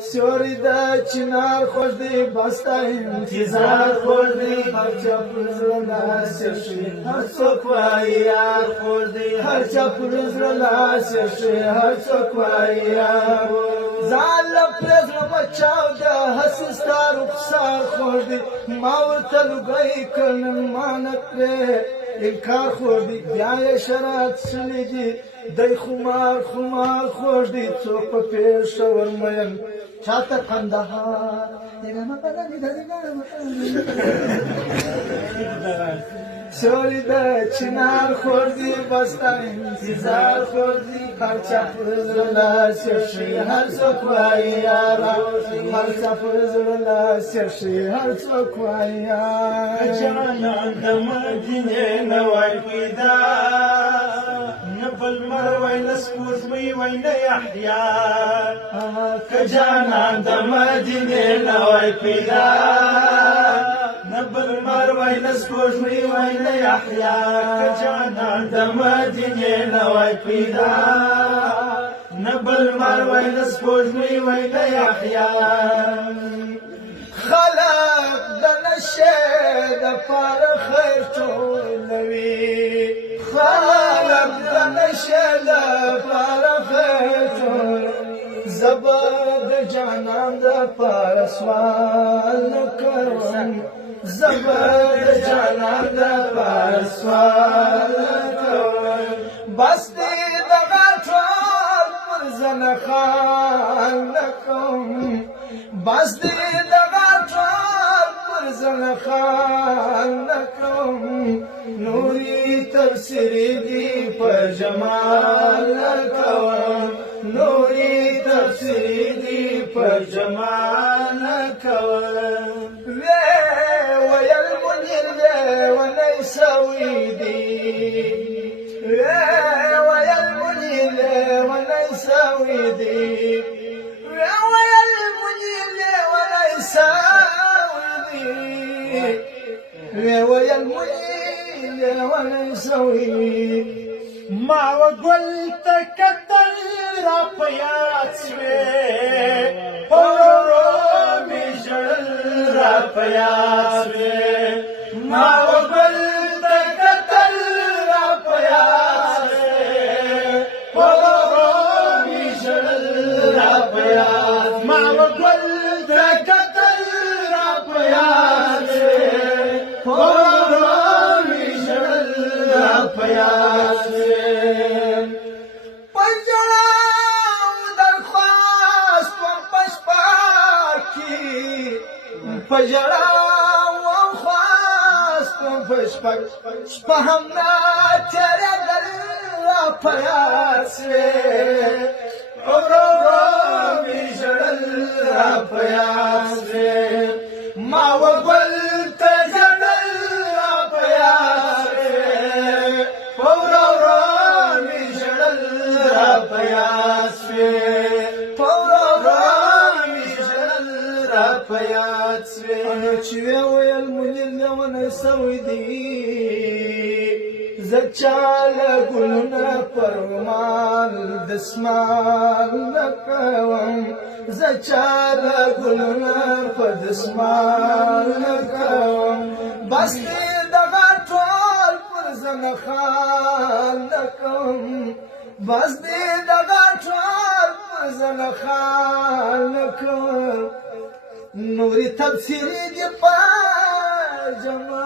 سیوری دا چنار خوش دی بستا انتظار خوش دی هر چا پر زړه لاس شي هر څوک وایي یار خوش دی هر چا پر زړه لاس شي هر څوک وایي یار ځان له پرې زړه بچاو ده هسې ستا رخسار خوش دی ما ورته لوګی کړم ما نه پرې انکار خوش دی بیا یې شرط شوي دي دی خمار خمار خوش دی څوک په پېښور مین چاته قندهار سیوری د چنار خوش دی بستا انتظار خوش دی هر چا پر زړه لاس شي هر څوک وایي یاره هر چا پر زړه لاس شي هر څوک وایي یاره جانان د مدینې نه وای پیدا نه بل مر وای نه سپوږمۍ وای نه یحیا که جانان د مدینې نه وای پیدا نه بل مر وای نه سپوږمۍ وای نه یحیا که جانان د مدینې نه وای پیدا نه بل مر وای نه سپوږمۍ وای نه یحیا خلق د نشه د پاره خیر ټولوي خلق د نشه د پاره خیر ټولوي زبا د جانان د پاره سوال نه کوم زبا د جانان د پاره سوال نه کوم بس دې د غټول پر زنه خان نه کوم بس دې د زنخان نکم نوری تفسیری دی پر جمال نکم نوری تفسیری دی پر جمال نکم ویل منیر ونی سوی دی ویل منیر ونی سوی دی ویل منیر ونی سوی ويا المنيل ونسوي ما وقلت كتر رابيات سوي رومي جل رابيات سوي ما وقلت كتر رابيات سوي رومي جل رابيات ما وقلت كتر رابيات رومي جل رابيات پجړاو خواستم پشپک شپهمنا تیرې دل را پیاس ورو می ژړل را پیاس ما وګل ته ژړل را پیاس ورو می ژړل را پیاس پیات سوی چې ویل منیر ونه سوی دی زچاله ګلونه پرمان دسمال نکوم زچاله ګلونه پر دسمال نکوم بس دې دغه ټول پر زنخان نکوم بس دې دغه ټول پر زنخان نکوم نوری تفسیری دی پا جمال